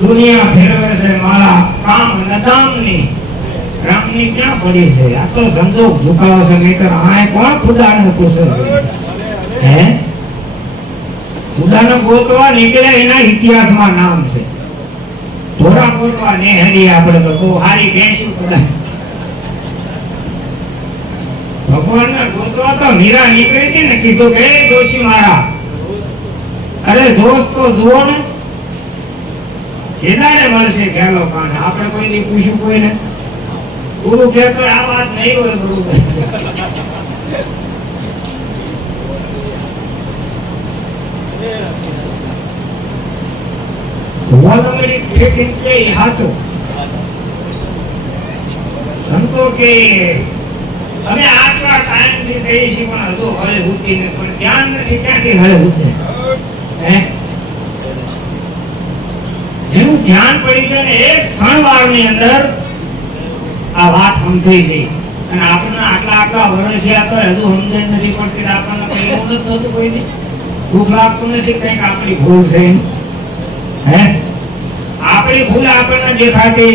દુનિયા ફેરવે છે મારા કામ અને દામની રામની ક્યાં પડી છે? આ તો સંજોગ ઝુકાવે છે, નહીતર આ કોણ ખુદાને પૂછે છે? હે, ખુદાને ગોતવા નીકળે એના ઇતિહાસમાં નામ છે. ધોરા ગોતવા નેહરી આપણે તો બહુ હારી કહેશું કદાચ. ભગવાનને ગોતવા તો મીરા નીકળી હતી ને, કીધું કે દોશી મારા, અરે દોસ્ત તો જુઓ ને, કેદારે મળશે ખેલો કાન. આપણે કોઈ દી પૂછ્યું કોઈને? ગુરુ કહેતો આ વાત નહીં હોય. ગુરુ સંતો કે અમે આટલા ટાઈમ થી કહીએ છીએ પણ હજુ હળે ઉઠી ને પણ ધ્યાન નથી. ક્યાંથી હળે ઉઠે? જેનું ધ્યાન પડી જાય ને એક ક્ષણવાર ની અંદર આ વાત સમજાઈ ગઈ. અને આપણને આટલા વર્ષ થયા તો હજુ સમજણ નથી પડતી. આપણને કઈ એવું નથી થતું, કોઈ દી દુઃખ લાગતું નથી કઈક આપણી ભૂલ છે? હે, આપણી ભૂલ આપણને દેખાતી,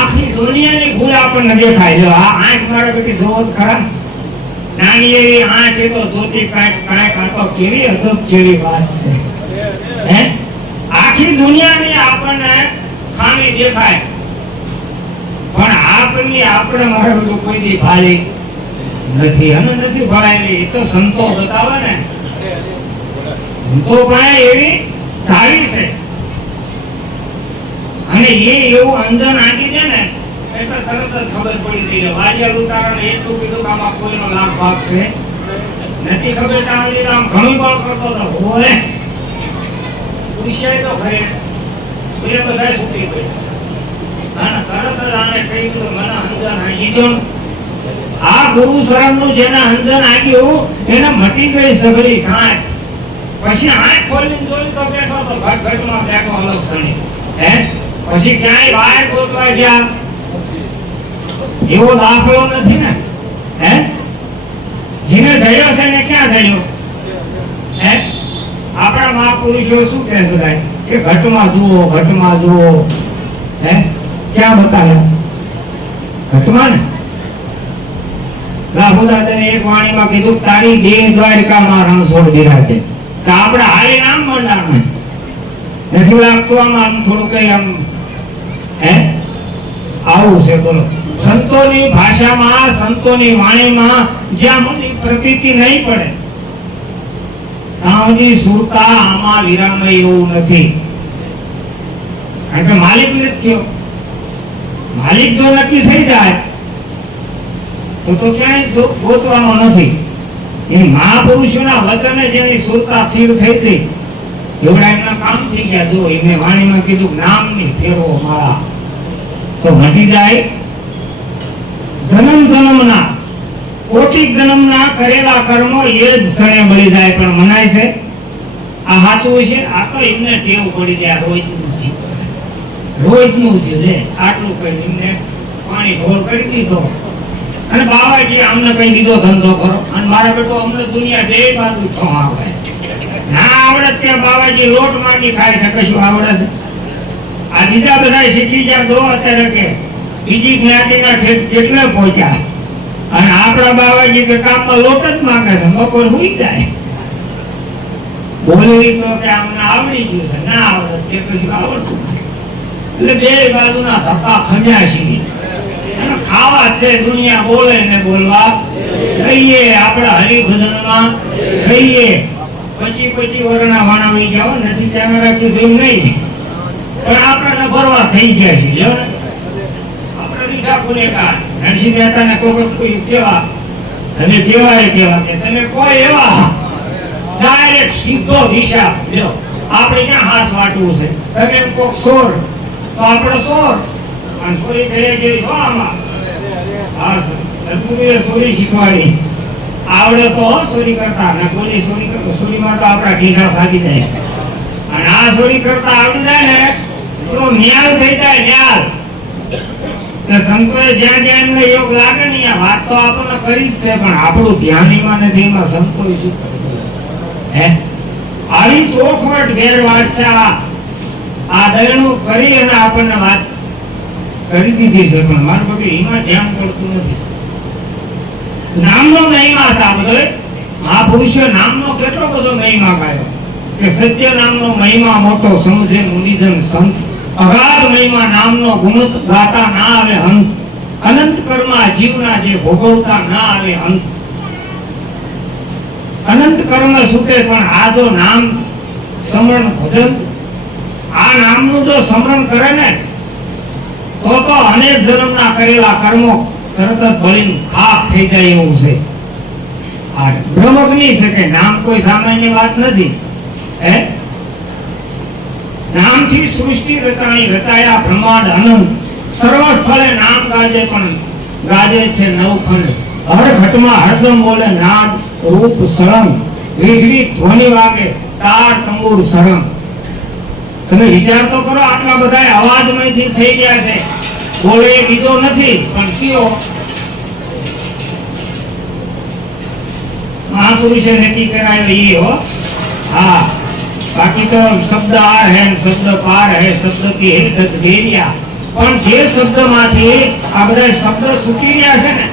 આખી દુનિયાની ભૂલ આપણને દેખાય. જો આ આંખ મારા બેટી જોવો તો ખરા, નાની એવી આંખ એ તો જોતી કાંઈક આ તો કેવી અજબ જેવી વાત છે. હે, આખી દુનિયાની આપણને ખામી દેખાય, પણ આપણે મારા બેટું કોઈ દી ભાળી નથી અને નથી ભળાયેલી. એ તો સંતો બતાવે ને, સંતો પાસે એવી ચાવી છે અને એ એવું અંદર નાખી દે ને એટલે તરત જ ખબર પડી ગઈ. વાજિયા લૂંટારાને એટલું કીધું કે આમાં કોઈનો લાભ ભાગ છે નથી ખબર. ત્યાં આમ ઘણું બળ કરતો હતો. ઓરે પૂછ્યા તો ખરે બીજા બધા છૂટી ગયા અને તરત જ આને કહી દીધું મને અંદર નાખી દો. આ ગુરુ શરણનું જેને અંદર નાખ્યું એને મટી ગઈ સગળી ખાંચ. પછી આંખ ખોલીને જોયું તો બેઠો તો ઘટમાં બેઠો અલગ ધણી. હે, પછી ક્યાંય બહાર ગોતવા ગયા એવો દાખલો નથી ને. હે, જેને થયો છે ને ક્યાં થયો? હે, આપણા મહાપુરુષો શું કહે બધા કે ઘટમાં જુઓ, ઘટમાં જુઓ. હે, ક્યાં બતાવ્યા? ઘટમાં ને. રાહુદાદાએ એક વાણીમાં કીધું તારી દેહ દ્વારિકામાં રણછોડ બિરાજે. તો આપણે હારી નામ મંડાણા નથી લાગતું આમ થોડું કઈ આમ? હે, આવું છે. બોલો, સંતોની ભાષામાં, સંતોની વાણીમાં જ્યાં સુધી પ્રતીતિ નહીં પડે ત્યાં સુધી સુરતા આમાં વિરામય એવું નથી. કારણ કે માલિક નથી થયો. માલિક જો નક્કી થઈ જાય તો ક્યાંય ગોતવાનો નથી. એ મહાપુરુષોના વચને જેની સુરતા સ્થિર થઈ ગઈ એવડા એમના કામ થઈ ગયા. જો એને વાણીમાં કીધું નામની ફેરવો માળા તો મટી જાય. જન્મના કોટિક જન્મના કરેલા કર્મો એ જ ક્ષણે મળી જાય. પણ મનાય છે આ સાચું છે? આ તો એમને ટેવ પડી જાય રોજનું છે લે આટલું કઈ એમને પાણી ઢોળ કરી દીધો અને બાવાજી અમને કઈ દીધો ધંધો કરો અને મારા બેટો અમને દુનિયા બે બાજુ ઠો આવે. ના આવડે ત્યાં બાવાજી લોટ માંગી ખાય છે, કશું આવડે છે? આ બીજા બધા શીખી જાય દો અત્યારે કે બીજી જ્ઞાતિના કેટલે પહોંચ્યા અને આપણા બાવાજી કે કામમાં લોટ જ માંગે છે, બપોર હુઈ જાય. બોલવી તો કે અમને આવડી ગયું છે, ના આવડે તે કશું આવડતું. એટલે બે બાજુના ધક્કા ખમ્યા છીએ. ખાવા છે દુનિયા બોલે ને બોલવા કહીએ. આપણા હરિભજનમાં કહીએ 25 વર્ષના વાણા વહી જાવ નથી ત્યાં રાખ્યું જોયું નહીં પણ આપણને ભરવા થઈ ગયા છે. જો ને આપણે રીઠા ગુનેગાર નરસિંહ મહેતાને કોઈ કેવા તમે કેવાય કેવા કે તમે કોઈ એવા ડાયરેક્ટ સીધો હિસાબ લ્યો. આપણે ક્યાં હાથ વાટવું છે? તમે એમ કોક સોર તો આપણે સોર અને સોરી કરે જેવી છો આમાં. હા, સદગુરુએ સોરી શીખવાડી. આવડે તો સોરી કરતા ને કોઈ સોરીમાં તો આપણા ઠીઠા ભાગી જાય અને આ સોરી કરતા આવડી જાય ને તો ન્યાલ થઈ જાય. ન્યાલ સંતોએ જ્યાં જ્યાં એમને યોગ લાગે ને આ વાત તો આપણને કરી જ છે પણ આપણું ધ્યાન એમાં નથી. એમાં સંતોએ શું કરે? હે, આવી ચોખવટ વેર વાત છે. આ દયણું કરી અને આપણને વાત કરી દીધી છે, પણ મારું બધું એમાં ધ્યાન પડતું નથી. નામનો મહિમા છે આ બધો. મહાપુરુષે નામનો કેટલો બધો મહિમા ગાયો કે સત્ય નામનો મહિમા મોટો સમજે મુનિજન સંત. અગાધ મહિમા નામનો ગુણત ગાતા ના આવે અંત. અનંત કર્મા જીવના જે ભોગવતા ના આવે અંત. અનંત કર્મ છૂટે પણ આ જો નામ સ્મરણ ભજન, આ નામનું જો સ્મરણ કરે ને તો અનેક જન્મના કરેલા કર્મો તરત જ બળીને ખાખ થઈ જાય એવું છે. આ બ્રહ્મગ્નિ છે કે નામ કોઈ સામાન્ય વાત નથી. નામથી સૃષ્ટિ રચાણી, રચાયા બ્રહ્માંડ અનંત. સર્વ સ્થળે નામ ગાજે પણ ગાજે છે નવખંડ. હર ઘટમાં હરદમ બોલે નાદ રૂપ સળંગ. વીજળી ધ્વનિ વાગે તાર તંબુર સરંગ. તમે વિચાર તો કરો, આટલા બધા અવાજમાંથી થઈ ગયા છે. બોલે એ બીજો નથી પણ કયો મહાપુરુષે નક્કી કરાયો એ હો. હા, બાકી તો શબ્દ આર હે, શબ્દ પાર હે, શબ્દ કી હિરકત વેરિયા. પણ જે શબ્દમાંથી આ બધા શબ્દ છૂટી રહ્યા છે ને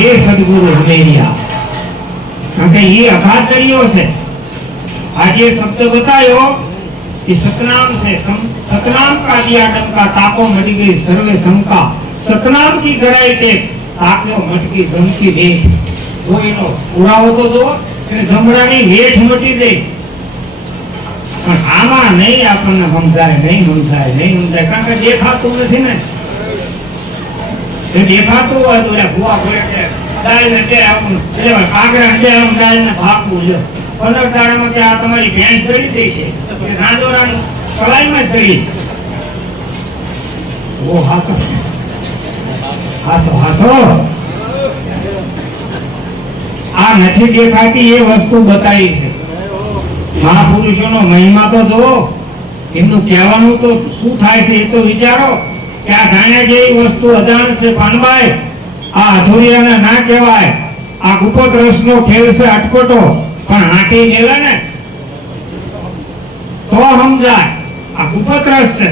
એ સદગુરુ હમેરિયા. કારણ કે એ અઘાત કર્યો છે. આ જે શબ્દ બતાવ્યો એ સતનામ છે. सतनाम का दिया डंका, ताको मट गई सर्वे शंका. सतनाम की गराई टेक, ताको मट गई धमकी वेठ. तो एनो પુરાવો તો જો કે જમડાની વેઠ મટી ગઈ. પણ આમાં નહીં આપણને સમજાય, નહીં સમજાય. કારણ કે દેખાતું નથી ને. એ દેખાતું હોય તો ભૂવા ભૂલે કે ડાયને કે આવું એટલે કાગડા કે આમ ડાયને ભાગવું જો 15 દાડામાં કે આ તમારી ભેંસ કરી દઈ છે કે નાદોરાનું કલાઈમાં જ કરી. ઓ હાસો આ નથી દેખાતી એ વસ્તુ બતાવી છે. મહાપુરુષોનો મહિમા તો જુઓ, એમનું કહેવાનું તો શું થાય છે એ તો વિચારો. કે આ જાણ્યા જેવી વસ્તુ અજાણ છે પાનભાઈ. આ અધૂરિયાને ના કહેવાય. આ ગુપ્ત રસનો ખેલ છે અટપટો, પણ આંટી મેલે ને તો સમજાય. આ ગુપ્ત રસ છે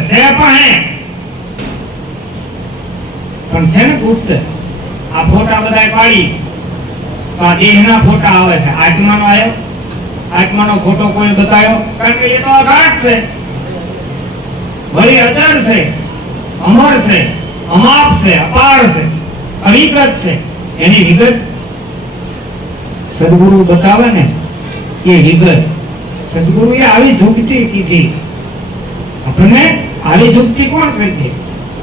પણ છે ને ગુપ્ત. આ ફોટા બધા પાડી તો આ દેહના ફોટા આવે છે. આત્માનો આવ્યો, આત્માનો ફોટો કોઈ બતાવ્યો? કારણ કે એ તો અગાધ છે, વળી અજર છે, અમર છે, અમાપ છે, અપાર છે, અવિગત છે. એની વિગત સદગુરુ બતાવે ને એ વિગત. સદગુરુએ આવી જુક્તિ કીધી. આપણને આવી જુક્તિ કોણ કરી?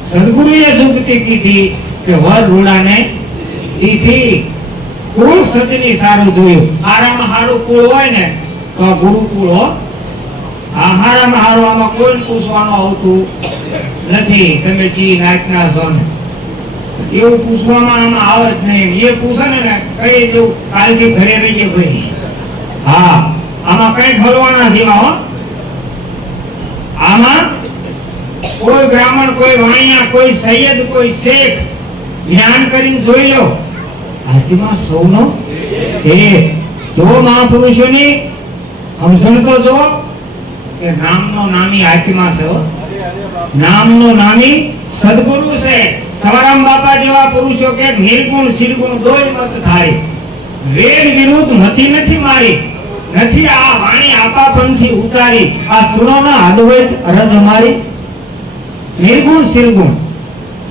સદગુરુએ જુક્તિ કીધી કે વર રૂડાને દીધી. કુળ સતની સારું જોયું. હારામાં હારું કુળ હોય ને તો ગુરુકુળ હો. આ હારામાં હારું આમાં કોઈ પૂછવાનું આવતું નથી. તમે ચી નાચના છો ને એવું પૂછવામાં આમાં આવે જ નહીં. એ પૂછે ને કહી દઉં કાલથી ઘરે રહીએ ભાઈ. હા, આમાં કઈ ફરવાના છે હો. આમાં કોઈ બ્રાહ્મણ, કોઈ વાણિયા, કોઈ સૈયદ, કોઈ શેખ જ્ઞાન કરીને જોઈ લો. આત્મા સૌનો એક. જો મહાપુરુષોની સમજણ તો જો કે નામનો નામી આત્મા છે, નામનો નામી સદગુરુ છે. સવારામ બાપા જેવા પુરુષો કે નિર્ગુણ શિરગુણ દોય મત થાય. વેદ વિરુદ્ધ મતી નથી મારી, નથી આ વાણી આપા પંછી ઉતારી. આ સુણોના અદ્વૈત અરજ અમારી. નિર્ગુણ શિરગુણ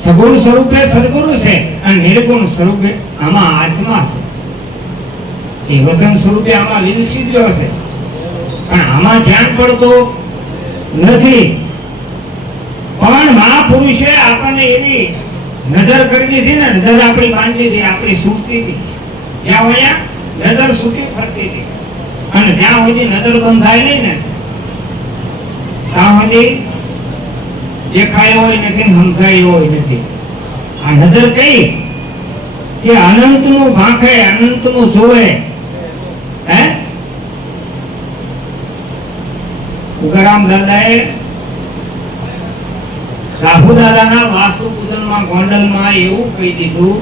સગુણ સ્વરૂપે સદગુરુ છે અને નિર્ગુણ સ્વરૂપે આમાં આત્મા છે. એ વતન સ્વરૂપે આમાં વિલસિત રહ્યો છે, પણ આમાં ધ્યાન પડતું નથી. પણ મહાપુરુષે આપણને એવી નજર કરી દીધી ને, નજર આપણી બાંધી હતી, આપણી છૂટતી હતી. જ્યાં અહીંયા નજર છૂટી ફરતી હતી. અને જ્યાં સુધી નજર બંધ થાય નહીં ને ત્યાં સુધી દેખાય હોય નથી, સમજાય હોય નથી. આ નજર કઈ કે અનંત નું ભાંખે, અનંત નું જોવે. હે ઉગારામ દાદાએ રાહુ દાદાના વાસ્તુ પૂજનમાં ગોંડલમાં એવું કહી દીધું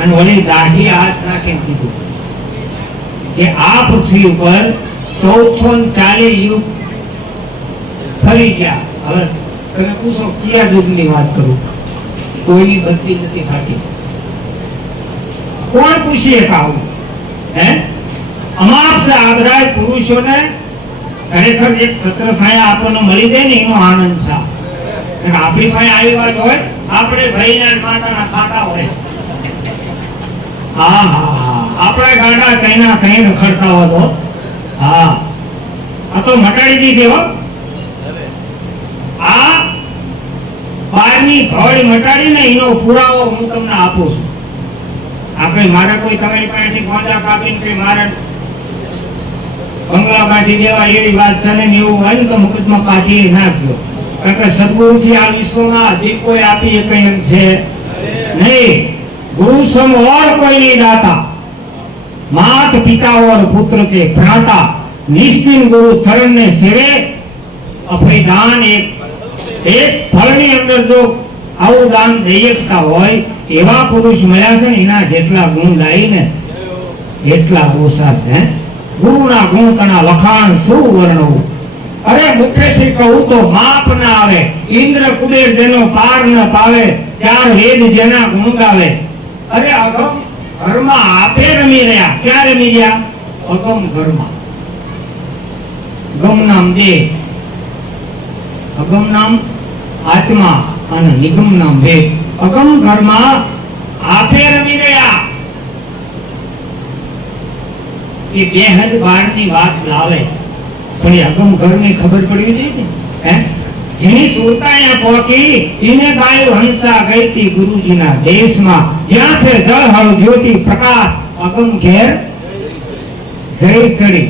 અને વળી દાઢી હાથ નાખીને કીધું કે આ પૃથ્વી ઉપર 1440 યુગ ફરી ગયા. હવે તમે પૂછો કયા યુગની વાત કરું? કોઈની બનતી નથી થતી. કોણ પૂછીએ આવું? હે અમાપ છે આ બધા પુરુષોને ખરેખર એક સત્ર છાયા આપણને મળી જાય ને એનો આનંદ છે. આપણી પાસે આવી વાત હોય, આપણે ભાઈના માતાના ખાતા હોય, હા હા હા, આપણા ગાડા કઈ ના કઈ રખડતા હોય તો હા, આ તો મટાડી દીધી હો. આ 12મી ધોળ મટાડીને એનો પુરાવો હું તમને આપું છું. આપણે મારે કોઈ તમારી પાસેથી ગોંદા કાપીને કઈ મારે બંગલા કાઢી દેવા એવી વાત છે ને, એવું હોય ને તો મુકદમાં કાઢી નાખજો. કારણ કે સદગુરુથી આ વિશ્વમાં હજી કોઈ આપી શકે એમ છે નહીં. गुरु सम और कोई नहीं दाता, मात पिता और पुत्र के भ्राता, निष्किन गुरु चरण ने सिरे अभयदान एक फलनी अंदर जो આવું દાન દઈ શકતા હોય એવા પુરુષ મળ્યા છે ને, એના જેટલા ગુણ ગાઈ ને એટલા ઓછા છે. ગુરુના ગુણ તણા લખાણ શું વર્ણવું? અરે મુખેથી કહું તો માપ ના આવે. ઇન્દ્ર કુબેર જેનો પાર ન પાવે, 4 વેદ જેના ગુણ ગાવે. અરે અગમ ઘરમાં આપે રમી રહ્યા. ક્યાં રમી રહ્યા? અગમ ઘરમાં. ગમ નામ દેહ, અગમ નામ આત્મા અને નિગમ નામ વેદ. અગમ ઘરમાં આપે રમી રહ્યા. એ બેહદ બારની વાત લાવે, પણ એ અગમ ઘરની ખબર પડવી જોઈએ ને. હે જેની સુરતાયા પહોંચી એને ગાયું હંસા ગઈતી ગુરુજીના દેશમાં. જ્યાં છે જળ હળ જ્યોતિ પ્રકાશ, અગમ ઘેર જઈ ચડી.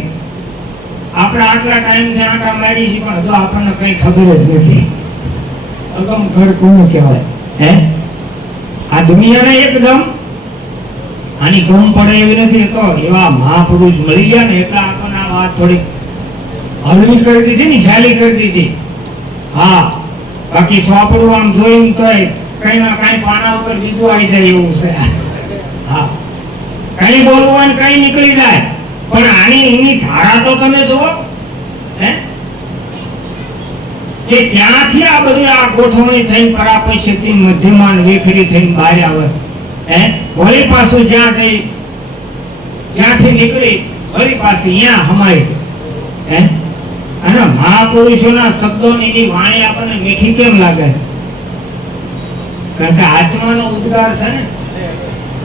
આપણે આટલા ટાઈમ થી આંટા મારી છે પણ હજુ આપણને કઈ ખબર જ નથી અગમ ઘર કોનું કહેવાય. હે આ દુનિયાને એકદમ આની ગમ પડે એવી નથી. તો એવા મહાપુરુષ મળી ગયા ને એટલે આપણને આ વાત થોડી હળવી કરી દીધી ને, હેલી કરી દીધી. હા, બાકી સોપડું આમ જોઈને તો કઈ ના કઈ પાના ઉપર બીજું આવી જાય એવું છે. હા, કઈ બોલવું હોય ને કઈ નીકળી જાય, પણ આની એની ધારા તો તમે જુઓ. હે કે ક્યાંથી આ બધું આ ગોઠવણી થઈને પરાપય શક્તિ મધ્યમાન વેખરી થઈને બહાર આવે. હે વળી પાછું જ્યાંથી નીકળી વળી પાછું અહીંયા હમાય છે. હે અને મહાપુરુષોના શબ્દોની એની વાણી આપણને મીઠી કેમ લાગે? કારણ કે આત્માનો ઉદ્ગાર છે ને.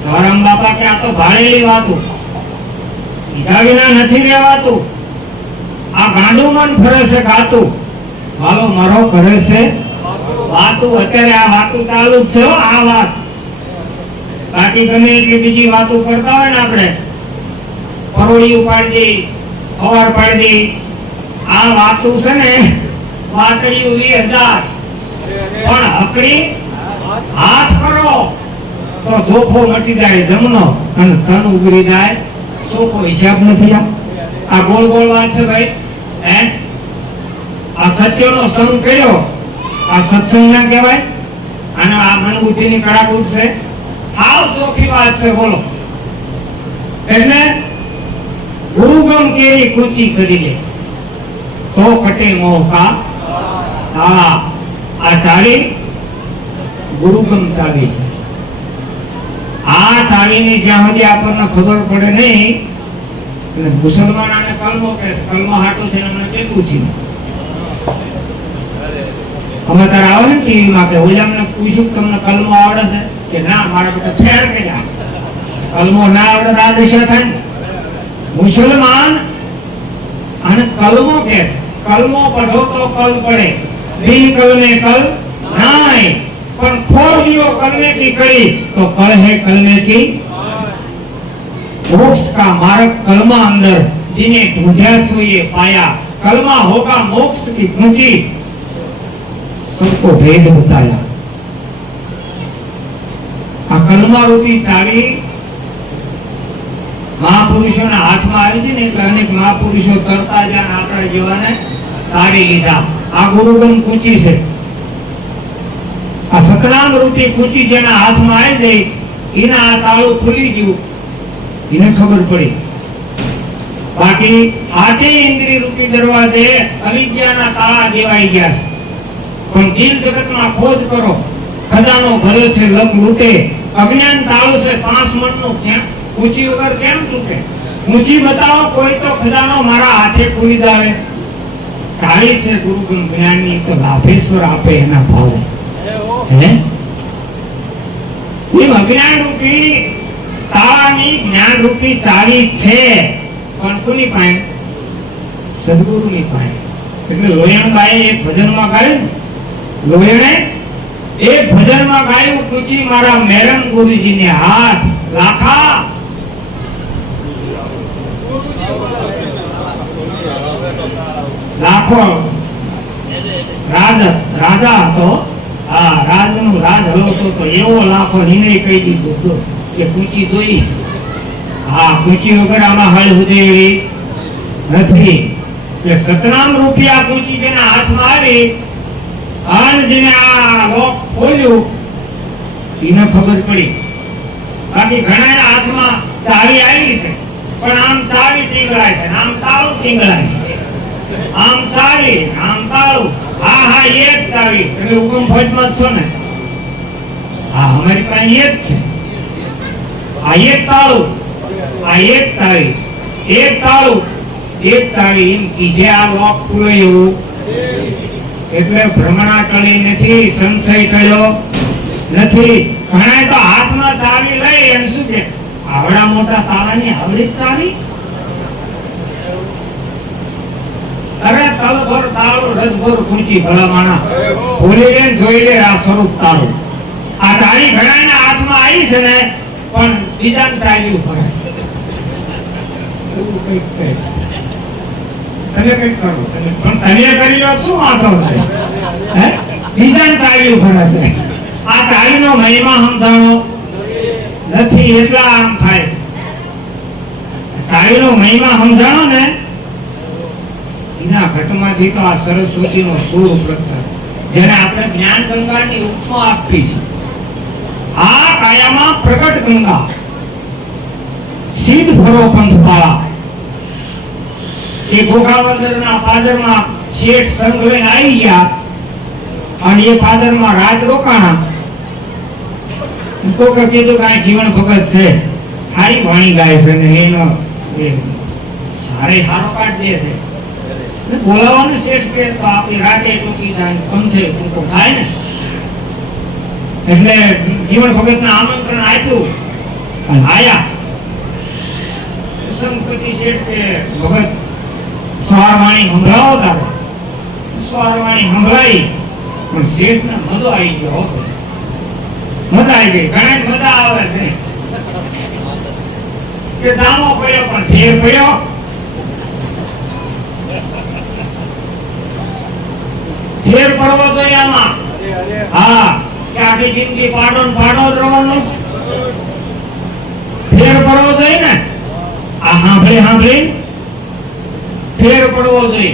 સવારામ બાપા કે આ તો ભાળેલી વાતો, લીધા વિના નથી રહેવાતું. આ ગાંડું મન ફરે છે ગાતું, વાલો મારો કરે છે વાતું. અત્યારે આ વાતું ચાલુ જ છે આ વાત. બાકી ગમે એટલી બીજી વાતો કરતા હોય ને આપણે, પરોળી પાડી દે, ખવાર પાડી દે. આ વાતું છે ને વાતળિયું 20,000, પણ હકડી હાથ કરો તો જોખો મટી જાય જમનો અને તન ઉગરી જાય ચોખ્ખો. હિસાબ નથી. આ ગોળ ગોળ વાત છે ભાઈ. હે આ સત્યનો સંગ કર્યો, આ સત્સંગ ના કહેવાય? અને આ મનબુદ્ધિની કડાકૂટ છે. આવ ચોખ્ખી વાત છે. બોલો એટલે ગુરુગમ કેરી કૂચી કરી લે તો કટે મોહ કા તાળા. આ ચાવી ગુરુગમ ચાવી છે. આ ચાવીની જ્યાં સુધી આપણને ખબર પડે નહીં, એટલે મુસલમાન આને કલમો કહે છે. કલમો હાટો છે ને અમને કેટલું છે. અમે તારે આવે ને ટીવીમાં કે ઓલામને પૂછ્યું તમને કલમો આવડે છે કે ના? મારા બધા ફેર કર્યા. કલમો ના આવડે તો આ દિશા થાય ને. મુસલમાન આને કલમો કહે છે. કલમો પઢો તો કલ પડે, બિન કલમે કલ નાય. પણ खोजियो कलमे की कड़ी तो कल है कलमे की मोक्ष का मार्ग कलमा अंदर जिन्हें ढूंढा सो ये पाया. कलमा होगा मोक्ष की पूंजी, सबको भेद बताया. આ કલમા રૂપી ચાવી મહાપુરુષોના હાથમાં આવી હતી ને એટલે અનેક મહાપુરુષો તરતા જ્યાં આપણા જીવાને તારી લીધા. આ ગુરુગમ કૂચી છે. આ સતનામ રૂપી કૂચી જેના હાથમાં આવી ગઈ એના આ તાળું ખુલી ગયું, એને ખબર પડી. બાકી આતે ઇન્દ્રિય રૂપી દરવાજે અવિદ્યાના તાળા દેવાઈ ગયા છે. પણ દિલ જગતમાં ખોજ કરો, ખજાનો ભર્યો છે લગ લૂટે. અજ્ઞાન તાળું છે 5 મણનું, ક્યાં ઊંચી વગર કેમ તૂટે? ઊંચી બતાવો કોઈ તો ખજાનો મારા હાથે પૂરી દાવે. ચાલી છે ગુરુ જ્ઞાનની તો લાભેશ્વર આપે એના ભાવે. હે એમ અજ્ઞાન રૂપી તાળાની જ્ઞાન રૂપી ચાવી છે, પણ કોની પાસે? સદગુરુની પાસે. એટલે લોયણબાઈએ એક ભજનમાં ગાયું ને, લોયણે એક ભજનમાં ગાયું, પૂછી મારા મેરમ ગુરુજીને હાથ લાખા. લાખો રાજા હતો. હા, રાજનું રાજ હલોતો તો એવો લાખો નિર્ણય કહી દીધો કે કૂચી જોઈ. હા, કૂચી વગર આમાં હળ ઉદેવી નથી. કે સતનામ રૂપિયા કૂચી જેના હાથમાં આવી અને જેને આ લોક ખોલ્યું એને ખબર પડી. બાકી ઘણાના હાથમાં ચાવી આવી છે, પણ આમ ચાવી ટીંગળાય છે, આમ તાળું ટીંગળાય છે. આમ ચાવી, આમ તાળું. હા હા, એક ચાવી. તમે હુકમ ફોજમાં છો ને? હા, અમારી પાસે એક છે. આ એક તાળું, આ એક ચાવી, એક તાળું, એક ચાવી. એમ કીધે આ લોક ખુલે એવું. એટલે ભ્રમણા ટળી નથી, સંશય ટળ્યો નથી. ઘણા તો હાથમાં ચાવી લઈ એમ શું કે આવડા મોટા તાળાની આવડી ચાવી. અરે તલભર તાળું રજભર કૂચી ભલામાણા ભૂલી લે જોઈ લે આ સ્વરૂપ તાળું. આ ચાવી ઘણાના હાથમાં આવી છે ને, પણ બીજાને ચાવી ઉપર છે. તમે કઈક કરો, પણ તમે કરી લો શું વાંધો છે? હે, બીજાને ચાવી ઉપર છે. આ ચાવીનો મહિમા સમજાણો નથી એટલા આમ થાય. ચાવીનો મહિમા સમજાણો ને એના ઘટમાંથી તો આ સરસ્વતીનો સૂર પ્રગટ, જેને આપણે જ્ઞાન ગંગાની ઉપમા આપી છે. આ કાયામાં પ્રગટ ગંગા સીધ ભરો પંથ પાળા. એ ઘોઘાવદરના પાદરમાં શેઠ સંઘ લઈને આવી ગયા અને એ પાદરમાં રાત રોકાણા. કોકે કીધું કે આ જીવન ભગત છે, સારી વાણી ગાય છે ને એનો સારો કાઢ દે છે. બોલાવો ને શેઠ કે તો આપણી રાતે ટૂંકી થાય, પંથે ટૂંકો થાય ને. એટલે જીવન ભગતને આમંત્રણ આપ્યું અને આયા. સંપતિ શેઠ કે ભગત સવારવાણી સંભળાવો તારે. સવારવાણી સંભળાઈ, પણ શેઠને મજો આવી ગયો. મજા આવી ગઈ. ઘણા મજા આવે છે કે દામો પડ્યો પણ ફેર પડ્યો. ફેર પડવો જોઈએ આમાં. હા, કે આખી જિંદગી પાડો ને પાડો જ રહેવાનો. ફેર પડવો જોઈએ ને. આ સાંભળી ફેર પડવો જોઈએ.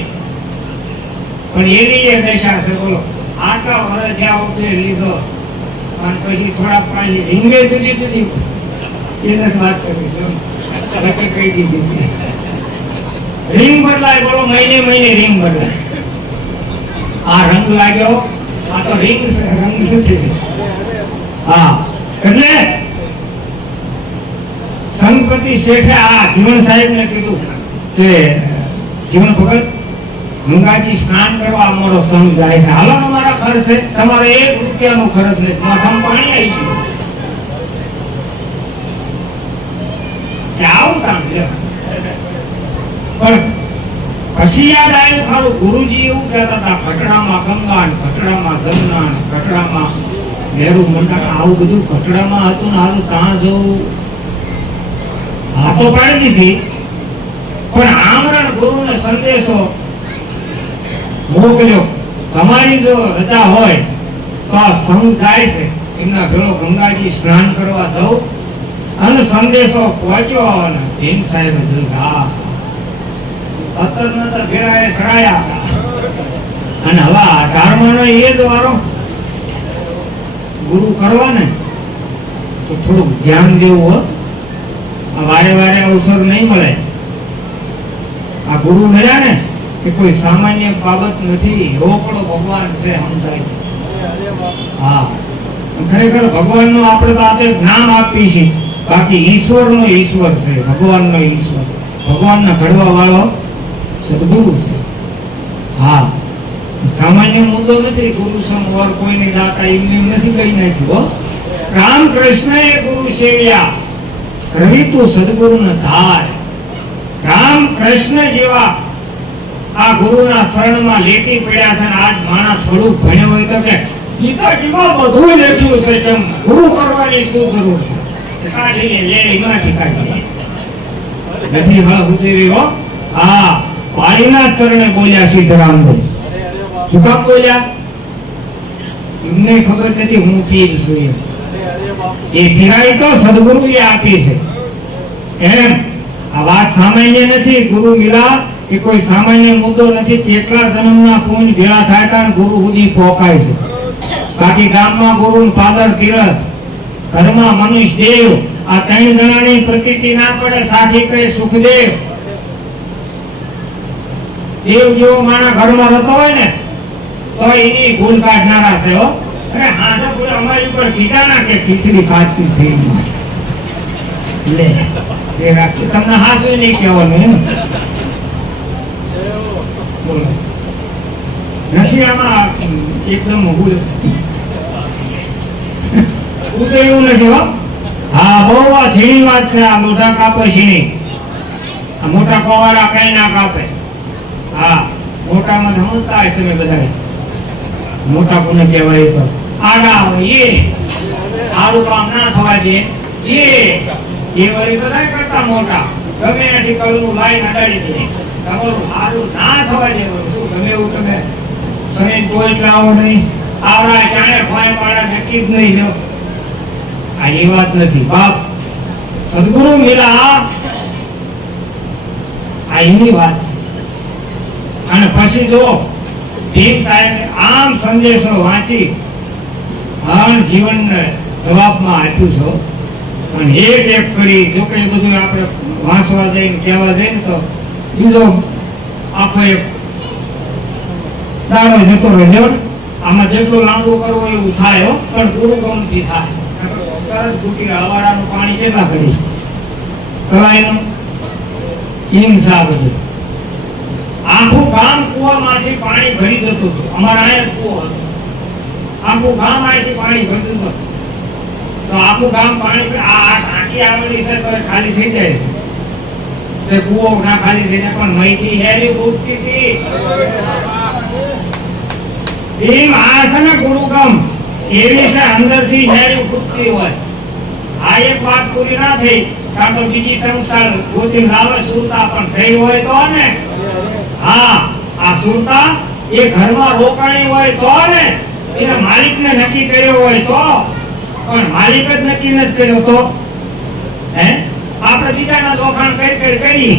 પણ એની એ દશા છે. બોલો, આટલા વર્ષ જ્યાં ઉપેર લીધો અને પછી થોડા પાછી રીંગે સુધી એને વાત કરી કહી દીધી. રીંગ બદલાય. બોલો, મહિને રીંગ બદલાય. આ રંગ લાગ્યો, આ તો રીંગ છે, રંગ નથી. હા, એટલે સંપતિ શેઠે આ જીવન સાહેબ ને કીધું કે જીવન ભગત ગંગાજી સ્નાન કરવા અમારો સંઘ જાય છે, હાલો અમારા ખર્ચે. તમારે 1 રૂપિયાનો ખર્ચ નહીં, માથામાં પાણી આવી ગયું. આવું કામ છે. પણ પછી યાદ આવ્યું ખરું, ગુરુજી એવું કહેતા હતા, કટડામાં ગંગા ને કટડામાં જમના ને કટડામાં નેહરુ મંડળ. આવું બધું કટડામાં હતું ને હારું ત્યાં જવું. હાથો પાડી દીધી, પણ આમરણ ગુરુને સંદેશો મોકલ્યો, તમારી જો રજા હોય તો આ સંઘ જાય છે, એમના ભેળો ગંગાજી સ્નાન કરવા જવું. અને સંદેશો પહોંચ્યો અને ભીમ સાહેબે જોયું, અત્તરના તો ઘેરાએ સડાયા. અને હવે 18માનો એ જ વારો ગુરુ કરવા ને. તો થોડુંક ધ્યાન દેવું હો. આ વારે વારે અવસર નહીં મળે. આ ગુરુ મળ્યા ને એ કોઈ સામાન્ય બાબત નથી. રોકડો ભગવાન છે સમજાય. હા, ખરેખર ભગવાનનો આપણે તો આ નામ આપીએ છીએ, બાકી ઈશ્વરનો ઈશ્વર છે, ભગવાનનો ઈશ્વર, ભગવાનના ઘડવા વાળો સદગુરુ છે. હા, સામાન્ય મુદ્દો નથી. ગુરુ સમવર કોઈની દાતા એમને નથી કહી નાખ્યું. રામકૃષ્ણએ ગુરુ સેવ્યા, રવિ તું સદગુરુ ન થાય. રામકૃષ્ણ જેવા આ ગુરુના શરણમાં લેટી પડ્યા છે. આજ માણસ થોડુંક ભણ્યો હોય તો કે ગીતાજીમાં બધું લખ્યું છે, કેમ ગુરુ કરવાની શું જરૂર છે? કાઢીને લે, એમાંથી કાઢીને નથી. હા, ઉતરી હો. હા, વાયુના ચરણે બોલ્યા સીતારામભાઈ. શું કામ બોલ્યા? એમને ખબર નથી હું પીર છું એમ. એ પીરાઈ તો સદગુરુએ આપી છે એમ. આ વાત સામાન્ય નથી. ગુરુ મિલા એ કોઈ સામાન્ય મુદ્દો નથી. કેટલા જન્મના પુણ્ય ભેળા થાય કારણ ગુરુ સુધી પહોંચાય છે. બાકી ગામમાં ગુરુ ફાધર તીરથ, ઘરમાં મનુષ્ય દેવ, આ ત્રણ જણાની પ્રતીતિ ના પડે. સાથી કહે સુખદેવ. દેવ જેવો માણા ઘરમાં રહેતો હોય ને તો એની ભૂલ કાઢનારા છે હો. અરે હાજર પૂરે અમારી ઉપર ખીટા ના કે ખીચડી ખાતી થઈ લે એ રાખી. તમને હાસુ નહીં કહેવાનું એમ. બોલો નથી આમાં એકદમ ભૂલ ઉતે એવું નથી હો. હા, બહુ આ ઝીણી વાત છે. આ મોટા કાપે ઝીણી, આ મોટા પવાડા કઈ ના કાપે. હા, મોટામાં સમજતા હોય તમે બધા. મોટા કોને કહેવાય? તો આડા હોય એ સારું કામ ના થવા દે એ વળી બધા કરતા મોટા ગમે એનાથી કલનું લાઈન અડાડી દે. તમારું સારું ના થવા દે. શું ગમે એવું તમે શરીર કોઈ લાવો નહીં. આવડા જાણે ભય વાળા નક્કી જ નહીં લો. આ એ વાત નથી બાપ. સદગુરુ મિલા આ એની વાત છે. અને પછી જો ભીમ સાહેબ આમ સંદેશો વાંચી હર જીવનને જવાબમાં આપ્યું છો. અને એક એક કરી જો કઈ બધું આપણે વાંચવા જઈને કહેવા જઈને તો બીજો આખો એક દાડો જતો રહ્યો. આમાં જેટલું લાંબુ કરવું એવું થાય પણ ગુરુ ગમથી થાય. તરત ઘૂટી હવાડાનું પાણી કેટલા કરી કલાયનું હિંસા બધું. આખું ગામ કુવામાંથી પાણી ભરી જતું હતું. અમારા અહીંયા કુવો હતો. આખું ગામ અહીંથી પાણી ભરતું હતું. તો આખું ગામ પાણી આ ટાંકી આવેલી છે તો ખાલી થઈ જાય છે. તે કુવો ના ખાલી થઈ જાય પણ મહીથી હેરી ઉઠતી હતી. એમ આ છે ને ગુરુગમ એવી છે અંદરથી હેરી ઉઠતી હોય. આ એક વાત પૂરી ના થઈ કાં તો બીજી ટંકસાળ ગોતી લાવે સુરતા પણ થઈ હોય તો ને. હા, આ સુરતા એ ઘરમાં રોકાણી હોય તો ને એના માલિકને નક્કી કર્યો હોય તો. પણ માલિક જ નક્કી ન કર્યો તો હે આપણે બીજાના દોખાણ કરી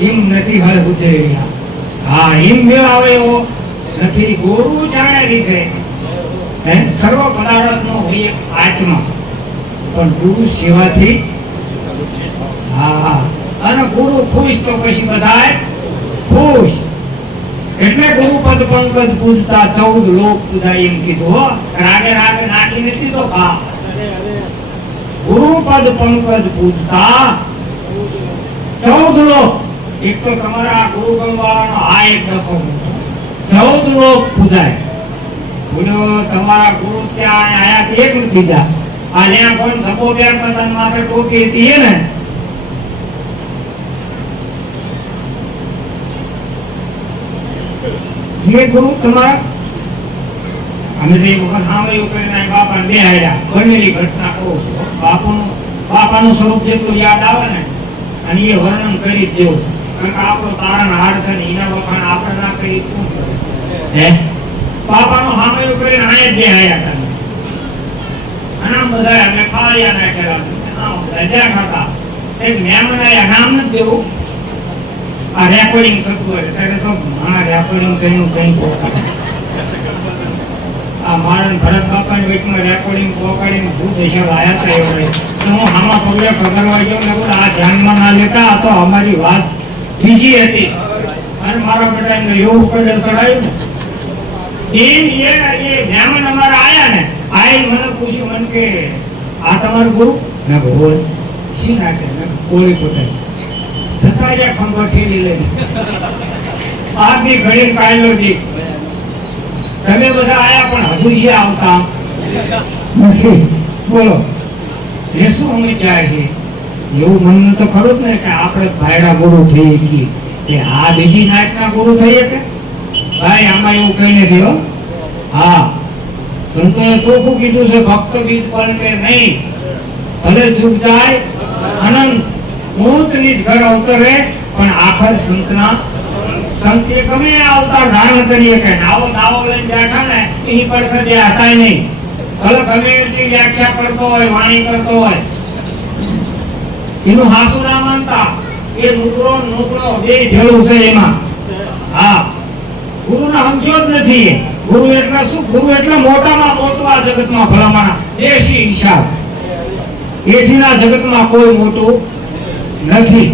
એમ નથી. હળ બુદ્ધિ હા એમ મેળાવે એવો નથી. ગુરુ જાણે રીતે હે સર્વ પદાર્થનો હોય આત્મા પણ ગુરુ સેવાથી. હા, અને ગુરુ ખુશ તો પછી બધાય ખુશ. એટલે ગુરુપદ પંકજ પૂજતા 14 લોક પૂજાય એમ કીધું. રાગે રાગે નાખી નથી કીધો. હા, ગુરુપદ પંકજ પૂજતા 14 લોક. એક તો તમારા ગુરુગમ વાળાનો આ એક ડખો 14 લોક પૂજાય. બોલો તમારા ગુરુ ત્યાં આયા એક બીજા આ લ્યા કોણ ધબો બેઠા માથે ટોપી હતી ને જે ગુરુ તમારા અમે જે વખત સાંભળ્યું કરીને બાપા બે હાર્યા બનેલી ઘટના કહું છું. બાપાનું સ્વરૂપ જેટલું યાદ આવે ને અને એ વર્ણન કરી જ દેવું. કારણ કે આપણો તારણ હાર છે ને એના વખાણ આપણે ના કરી શું કરે હે. બાપાનું સાંભળ્યું કરીને આયા બે હાર્યા હતા અને બધા અમે ફાળિયા નાખેલા બેઠા હતા. એક મહેમાન આયા નામ નથી દેવું. આ રેકોર્ડિંગ થતું હોય ત્યારે તો મારા રેકોર્ડિંગ કઈ આ મારા ભરત બાપાની વેટમાં રેકોર્ડિંગ પોકાડીને શું પૈસા લાયા હતા એવડે તો હું આમાં પગલે પકડવા ગયો ને આ ધ્યાનમાં ના લેતા આ તો અમારી વાત બીજી હતી અને મારા બેટાને એવું કડે ચડાયું ને એ મહેમાન અમારા આયા ને આઈને મને પૂછ્યું મને કે આ તમારું ગુરુ મેં ભગવાન શી નાખે મેં કોળી પોતાની થતા જ્યાં ખંભા ઠેલી લઈ આગની ઘડી કાયલો દી તમે બધા આયા પણ હજુ એ આવતા નથી બોલો એ શું અમે ચાહે છે એવું મનનું તો ખરું જ ને કે આપણે ભાયડા ગુરુ થઈએ છીએ એ આ બીજી નાયકના ગુરુ થઈએ કે ભાઈ આમાં એવું કઈ નથી હો હા સંતોએ ચોખ્ખું કીધું છે ભક્ત બીજ પલટે નહીં ભલે ચૂક જાય અનંત મૂર્તની જ ઘર અવતરે પણ આખર સંતના સંતે ગમે અવતાર ધારણ કરીએ કે નાવો દાવો લઈને બેઠા ને એની પડખે હટાય નહીં ભલે ગમે એટલી વ્યાખ્યા કરતો હોય વાણી કરતો હોય એનું હાસુ ના માનતા એ નુકરો બે ઢેળું છે એમાં હા ગુરુને સમજો જ નથી ગુરુ એટલે શું ગુરુ એટલે મોટામાં મોટું આ જગતમાં ભલામણા દેશી હિસાબ એથીના જગતમાં કોઈ મોટું નથી